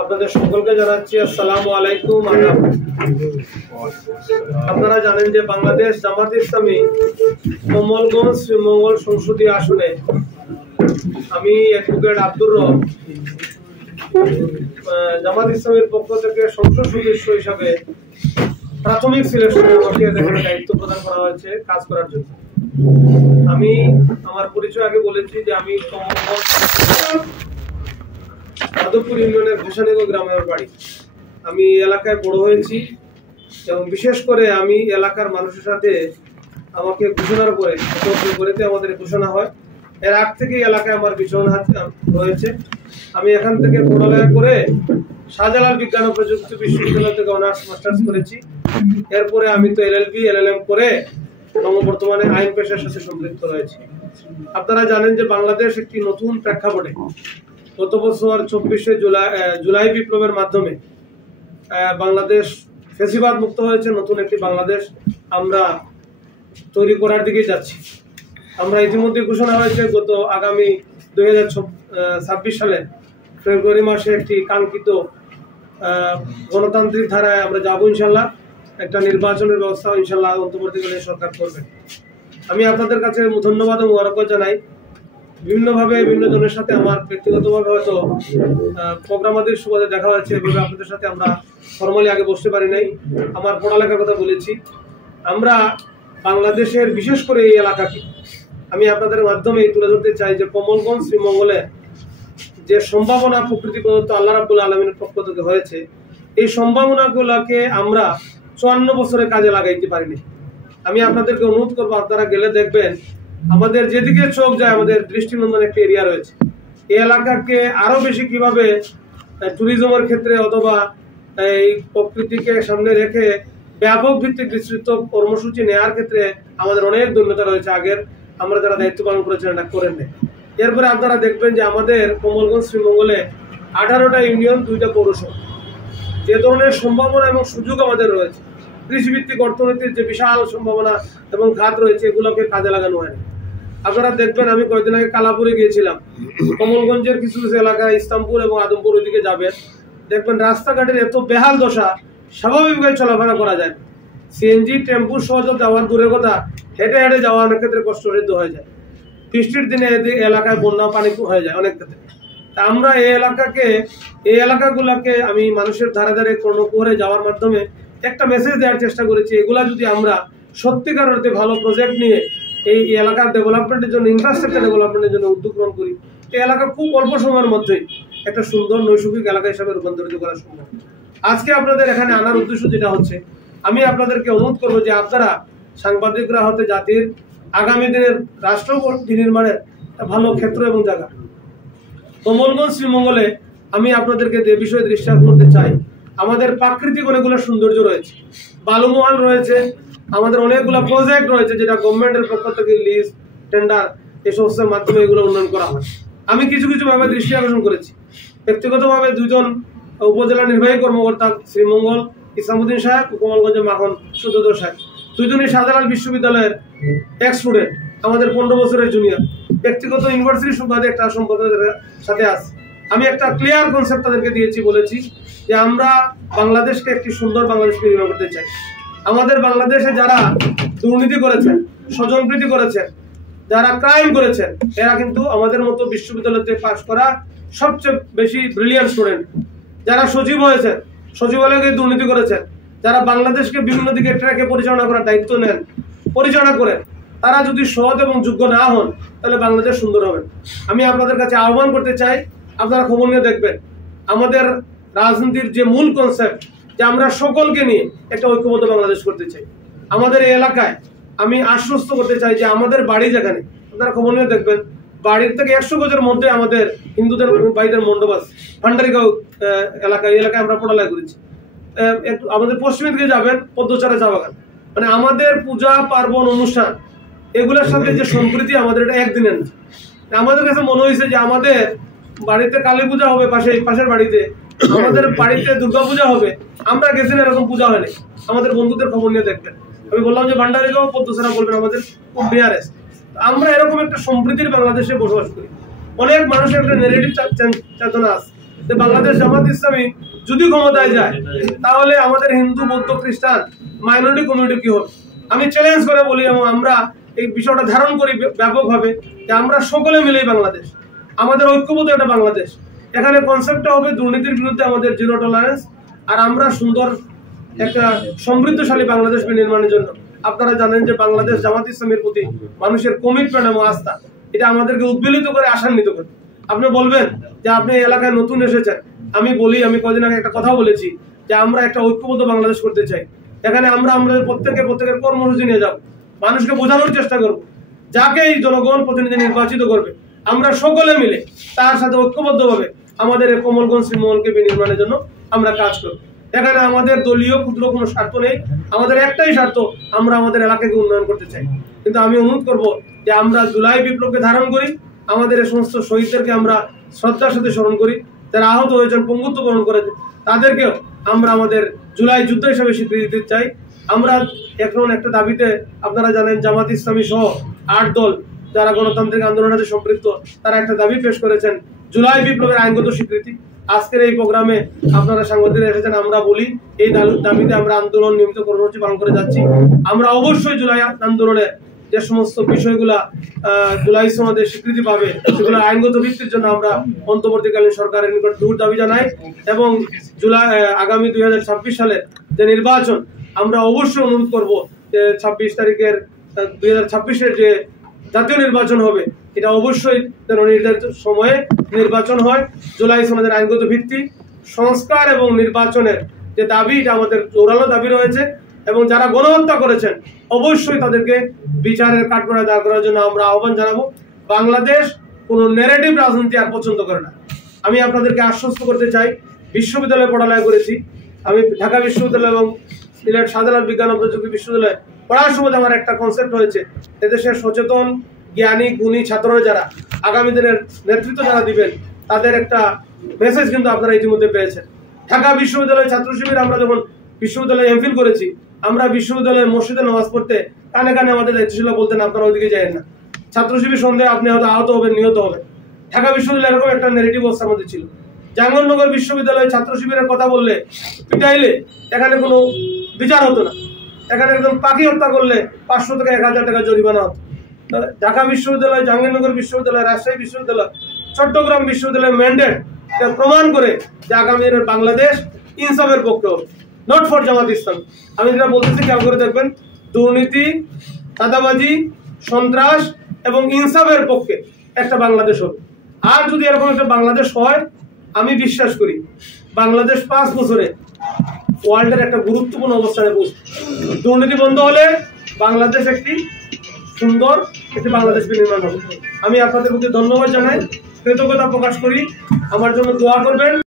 আপনাদের সকলকে জানাচ্ছি আসসালামু আলাইকুম। আদাব। আপনারা জানেন যে বাংলাদেশ জামাত ইসলামী কমলগঞ্জ শ্রীমঙ্গল সংসদীয় আসনে আমি অ্যাডভোকেট আব্দুর রব জামাত ইসলামের পক্ষ থেকে সংসদ সদস্য হিসাবে প্রাথমিক সিলেকশনে আমাকে দায়িত্ব প্রদান করা হয়েছে কাজ করার জন্য। আমি আমার পরিচয় আগে বলেছি যে আমি কমলগঞ্জ মাধবপুর ইউনিয়নের ঘোষানীগঞ্জ গ্রামে আমার বাড়ি। আমি এলাকায় বড় হয়েছি এবং বিশেষ করে আমি এলাকার মানুষের সাথে আমাকে ঘোষণার পরে ফেব্রুয়ারিতে আমাদের ঘোষণা হয়। এর আগ থেকে এলাকায় আমার বিচরণ রয়েছে। আমি এখান থেকে পড়ালেখা করে শাহজালাল বিজ্ঞান ও প্রযুক্তি বিশ্ববিদ্যালয় থেকে অনার্স মাস্টার্স করেছি। এরপরে আমি তো এলএলবি এলএলএম করে বর্তমানে আইন পেশার সাথে সম্পৃক্ত রয়েছি। আপনারা জানেন যে বাংলাদেশ একটি নতুন প্রেক্ষাপটে গত বছর 24শে জুলাই বিপ্লবের মাধ্যমে বাংলাদেশ ফ্যাসিবাদ মুক্ত হয়েছে। নতুন একটি বাংলাদেশ আমরা তৈরি করার দিকে যাচ্ছি। আমরা ইতিমধ্যে ঘোষণা হয়েছে গত আগামী 2026 সালে ফেব্রুয়ারি মাসে একটি কাঙ্ক্ষিত গণতান্ত্রিক ধারায় আমরা যাবো ইনশাল্লাহ। একটা নির্বাচনের ব্যবস্থা ইনশাল্লাহ অন্তর্বর্তীকালীন সরকার করবে। আমি আপনাদের কাছে ধন্যবাদ ও মোবারকবাদ জানাই। বিভিন্নভাবে বিভিন্ন জনের সাথে আমার ব্যক্তিগতভাবে হয়তো প্রোগ্রামাদির সুবাদে দেখা হয়েছে, এভাবে আপনাদের সাথে আমরা ফর্মালি আগে বসতে পারি নাই। আমার পড়ালেখার কথা বলেছি। আমরা বাংলাদেশের বিশেষ করে এই এলাকাকে আমি আপনাদের মাধ্যমে তুলে ধরতে চাই যে কমলগঞ্জ শ্রীমঙ্গলে যে সম্ভাবনা প্রকৃতি প্রদত্ত আল্লাহ রাব্বুল আলামিনের পক্ষ থেকে হয়েছে, এই সম্ভাবনাগুলোকে আমরা 54 বছরে কাজে লাগাইতে পারিনি। আমি আপনাদেরকে অনুরোধ করবো, আপনারা গেলে দেখবেন আমাদের যেদিকে চোখ যায় আমাদের দৃষ্টিনন্দন একটি এরিয়া রয়েছে। এই এলাকাকে আরো বেশি কিভাবে ট্যুরিজমের ক্ষেত্রে অথবা এই প্রকৃতিকে সামনে রেখে ব্যাপক ভিত্তিক বিস্তৃত কর্মসূচি নেওয়ার ক্ষেত্রে আমাদের অনেক দুর্বলতা রয়েছে। আগের আমরা যারা দায়িত্ব পালন করেছেন এটা করেন না। এরপরে আপনারা দেখবেন যে আমাদের কমলগঞ্জ শ্রীমঙ্গলে 18টা ইউনিয়ন, 2টা পৌরসভা, যে ধরনের সম্ভাবনা এবং সুযোগ আমাদের রয়েছে, কৃষিভিত্তিক অর্থনীতির যে বিশাল সম্ভাবনা এবং খাত রয়েছে, এগুলোকে কাজে লাগানো হয় না। আপনারা দেখবেন আমি কয়েকদিন আগে কালাপুরে গিয়েছিলাম। কমলগঞ্জের কিছু কিছু এলাকায় ইসলামপুর এবং আদমপুর ওইদিকে যাবেন, দেখবেন রাস্তাঘাটের এত বেহাল দশা, স্বাভাবিকভাবে চলাফেরা করা যায়। সিএনজি টেম্পু সহজে যাওয়ার দূরের কথা, হেঁটে হেঁটে যাওয়া অনেক ক্ষেত্রে কষ্টসাধ্য হয়ে যায়। বৃষ্টির দিনে এলাকায় বন্যা পানি হয়ে যায় অনেক ক্ষেত্রে। তা আমরা এই এলাকাগুলোকে আমি মানুষের ধারে ধারে করে যাওয়ার মাধ্যমে একটা মেসেজ দেওয়ার চেষ্টা করেছি। এগুলা যদি আমরা সত্যিকার অর্থে ভালো প্রজেক্ট নিয়ে এই এলাকার ডেভেলপমেন্টের জন্য, ইনফ্রাস্ট্রাকচার ডেভেলপমেন্টের জন্য উদ্যোগ গ্রহণ করি, এই এলাকা খুব অল্প সময়ের মধ্যেই একটা সুন্দর নৈসর্গিক এলাকা হিসাবে রূপান্তরিত করা সম্ভব। আজকে আপনাদের এখানে আনার উদ্দেশ্য যেটা হচ্ছে, আমি আপনাদেরকে অনুরোধ করবো যে আপনারা সাংবাদিকরা হতে জাতির আগামী দিনের রাষ্ট্র নির্মাণের ভালো ক্ষেত্র এবং জায়গা। কমলগঞ্জ শ্রীমঙ্গলে আমি আপনাদেরকে যে বিষয়ে দৃষ্টি আকর্ষণ করতে চাই, আমাদের প্রাকৃতিক অনেকগুলো সৌন্দর্য রয়েছে, বালুমহল রয়েছে, আমাদের অনেকগুলো প্রজেক্ট রয়েছে যেটা গভর্নমেন্টের পক্ষ থেকে লিজ, টেন্ডার, এই সমস্যার মাধ্যমে এগুলো উন্নয়ন করা হয়। আমি কিছু কিছু ভাবে দৃষ্টি আকর্ষণ করেছি। ব্যক্তিগতভাবে 2জন উপজেলা নির্বাহী কর্মকর্তা, শ্রীমঙ্গল ইসলামউদ্দিন সাহেব ও কমলগঞ্জের মাখন সুযোধর সাহেব, 2জনই শাহজালাল বিশ্ববিদ্যালয়ের এক স্টুডেন্ট, আমাদের 15 বছরের জুনিয়র। ব্যক্তিগত ইউনিভার্সিটি সুবাদে একটা সম্পর্কের সাথে আছে। আমি একটা ক্লিয়ার কনসেপ্ট তাদেরকে দিয়েছি, বলেছি যে আমরা বাংলাদেশকে একটি সুন্দর বাংলাদেশকে নির্মাণ করতে চাই। আমাদের বাংলাদেশে যারা দুর্নীতি করেছেন, স্বজনপ্রীতি করেছেন, যারা ক্রাইম করেছেন, এরা কিন্তু আমাদের মতো বিশ্ববিদ্যালয়তে পাশ করা সবচেয়ে বেশি ব্রিলিয়ান্ট স্টুডেন্ট। যারা সচিব হয়েছেন, সচিবালয়ে দুর্নীতি করেছেন, যারা বাংলাদেশকে বিভিন্ন দিকে ট্র্যাকে পরিচালনা করার দায়িত্ব নেন, পরিচালনা করেন, তারা যদি সৎ এবং যোগ্য না হন তাহলে বাংলাদেশ সুন্দর হবে। আমি আপনাদের কাছে আহ্বান করতে চাই, আপনারা খবর নিয়ে দেখবেন আমাদের রাজনীতির যে মূল কনসেপ্ট, যে আমরা সকলকে নিয়ে একটা ঐক্যবদ্ধ বাংলাদেশ করতে চাই। আমাদের এই এলাকায় আমি আশ্বস্ত করতে চাই যে আমাদের বাড়ি যেখানে, আপনারা খবর নিয়ে দেখবেন, বাড়ির থেকে 100 গজের মধ্যে আমাদের হিন্দুদের বাড়িদের মণ্ডপ আছে। ভান্ডারিগাঁও এলাকায়, এই এলাকায় আমরা পড়ালেখা করেছি। আমাদের পশ্চিমের দিকে যাবেন, পদ্মচারা চা বাগান, মানে আমাদের পূজা পার্বণ অনুষ্ঠান এগুলোর সাথে যে সম্প্রীতি আমাদের, এটা একদিনের না। আমাদের কাছে মনে হয়েছে যে আমাদের বাড়িতে কালী পূজা হবে, পাশের বাড়িতে আমাদের বাড়িতে দুর্গা পূজা হবে, আমরা গেছি না, এরকম পূজা হয়নি। আমাদের বন্ধুদের খবর নিয়ে দেখবেন। আমি বললাম যে ভান্ডারিগাঁও, পদ্মচারা বলবেন আমাদের খুব নিয়ারেস্ট। আমরা এরকম একটা সম্প্রীতির বাংলাদেশে বসবাস করি। অনেক মানুষের একটা নেগেটিভ চেতনা আছে যে বাংলাদেশ জামাত ইসলামী যদি ক্ষমতায় যায় তাহলে আমাদের হিন্দু বৌদ্ধ খ্রিস্টান মাইনরিটি কমিউনিটি কি হবে। আমি চ্যালেঞ্জ করে বলি এবং আমরা এই বিষয়টা ধারণ করি ব্যাপকভাবে যে আমরা সকলে মিলেই বাংলাদেশ, আমাদের ঐক্যবদ্ধ একটা বাংলাদেশ। এখানে কনসেপ্টটা হবে দুর্নীতির বিরুদ্ধে আমাদের জিরো টলারেন্স, আর আমরা সুন্দর একটা সমৃদ্ধশালী বাংলাদেশ নির্মাণের জন্য। আপনারা জানেন যে বাংলাদেশ জামাত ইসলামের প্রতি মানুষের কমিটমেন্ট এবং আস্থা, এটা আমাদেরকে উদ্বেলিত করে, আশান্বিত করে। আপনি বলবেন যে আপনি এই এলাকায় নতুন এসেছেন, আমি বলি, আমি কদিন আগে একটা কথা বলেছি যে আমরা একটা ঐক্যবদ্ধ বাংলাদেশ করতে চাই। এখানে আমরা আমাদের প্রত্যেকের কর্মসূচি নিয়ে যাব, মানুষকে বোঝানোর চেষ্টা করব, যাকে এই জনগণ প্রতিনিধি নির্বাচিত করবে আমরা সকলে মিলে তার সাথে ঐক্যবদ্ধভাবে আমাদের কমলগঞ্জ শ্রীমহলকে বিনির্মাণের জন্য আমরা কাজ করব। এখানে আমাদের দলীয় ক্ষুদ্র কোনো স্বার্থ নেই, আমাদের একটাই স্বার্থ, আমরা আমাদের এলাকাকে উন্নয়ন করতে চাই। কিন্তু আমি অনুরোধ করব যে আমরা জুলাই বিপ্লবকে ধারণ করি, আমাদের এই সমস্ত শহীদদেরকে আমরা শ্রদ্ধার সাথে স্মরণ করি, যারা আহত হয়েছেন, পঙ্গুত্ব বরণ করেছে, তাদেরকেও আমরা আমাদের জুলাই যুদ্ধ হিসেবে স্বীকৃতি দিতে চাই। আমরা এখন একটা দাবিতে, আপনারা জানেন জামাত ইসলামী সহ 8 দল যারা গণতান্ত্রিক আন্দোলনের সাথে সম্পৃক্ত, তারা একটা দাবি পেশ করেছেন, জুলাই বিপ্লবের আইনগত স্বীকৃতি। আজকের এই প্রোগ্রামে আপনারা সাংবাদিকরা এসেছেন, আমরা বলি এই দাবিতে আমরা আন্দোলন নিয়মিত কর্মসূচি পালন করে যাচ্ছি। আমরা অবশ্যই জুলাই আন্দোলনে যে সমস্ত বিষয়গুলা জুলাই সনদে স্বীকৃতি পাবে সেগুলো আইনগত ভিত্তির জন্য আমরা অন্তর্বর্তীকালীন সরকারের নিকট দূর দাবি জানাই। এবং আগামী 2026 সালে যে নির্বাচন, আমরা অবশ্যই অনুরোধ করব যে 26 তারিখের 2026-এর যে জাতীয় নির্বাচন হবে, এটা অবশ্যই যেন নির্ধারিত সময়ে নির্বাচন হয়। জুলাই সনদের আইনগত ভিত্তি, সংস্কার এবং নির্বাচনের যে দাবি, এটা আমাদের জোরালো দাবি রয়েছে। এবং যারা গণহত্যা করেছেন অবশ্যই তাদেরকে বিচারের কাঠগড়ায় দাঁড় করার জন্য আমরা আহ্বান জানাবো। বাংলাদেশ কোনো নেগেটিভ রাজনীতি আর পছন্দ করে না। আমি আপনাদেরকে আশ্বস্ত করতে চাই, বিশ্ববিদ্যালয়ে পড়ালেখা করেছি, আমি ঢাকা বিশ্ববিদ্যালয় এবং সিলেট শাহজালাল বিজ্ঞান ও প্রযুক্তি বিশ্ববিদ্যালয়ে পড়ার সময় আমার একটা কনসেপ্ট হয়েছে, এদেশের সচেতন জ্ঞানী গুণী ছাত্ররা যারা আগামী দিনের নেতৃত্ব যারা দিবেন, তাদের একটা মেসেজ কিন্তু আপনারা ইতিমধ্যে পেয়েছেন। ঢাকা বিশ্ববিদ্যালয়ের ছাত্র শিবির আমরা যখন বিশ্ববিদ্যালয়ে এমফিল করেছি, আমরা বিশ্ববিদ্যালয়ের মসজিদে নামাজ পড়তে কানে কানে আমাদের দায়িত্বশীলরা বলতেন আপনারা ওইদিকে যাবেন না, ছাত্র শিবির সন্দেহে আপনি হয়তো আহত হবেন, নিহত হবেন। ঢাকা বিশ্ববিদ্যালয় এরকম একটা নেগেটিভ অবস্থার মধ্যে ছিল। জাহাঙ্গীরনগর বিশ্ববিদ্যালয়ে ছাত্র শিবিরের কথা বললে, পিটাইলে এখানে কোনো বিচার হতো না, এখানে একদম পাখি হত্যা করলে 500 থেকে 1000 টাকা জরিমানা হতো। ঢাকা বিশ্ববিদ্যালয়, জাহাঙ্গীরনগর বিশ্ববিদ্যালয়, রাজশাহী বিশ্ববিদ্যালয়, চট্টগ্রাম বিশ্ববিদ্যালয়ের ম্যান্ডেট প্রমাণ করে যে আগামী দিনের বাংলাদেশ ইনসাফের পক্ষে হবে, নট ফর জামাত ইসলাম। আমি যেটা বলতেছি খেয়াল করে দেখবেন, দুর্নীতি, চাঁদাবাজি, সন্ত্রাস এবং ইনসাফের পক্ষে একটা বাংলাদেশ হবে। আর যদি এরকম একটা বাংলাদেশ হয়, আমি বিশ্বাস করি বাংলাদেশ 5 বছরে ওয়ার্ল্ডের একটা গুরুত্বপূর্ণ অবস্থানে পৌঁছবে। দুর্নীতি বন্ধ হলে বাংলাদেশ একটি সুন্দর একটি বাংলাদেশ নির্মাণ হবে। আমি আপনাদের প্রতি ধন্যবাদ জানাই, কৃতজ্ঞতা প্রকাশ করি, আমার জন্য দোয়া করবেন।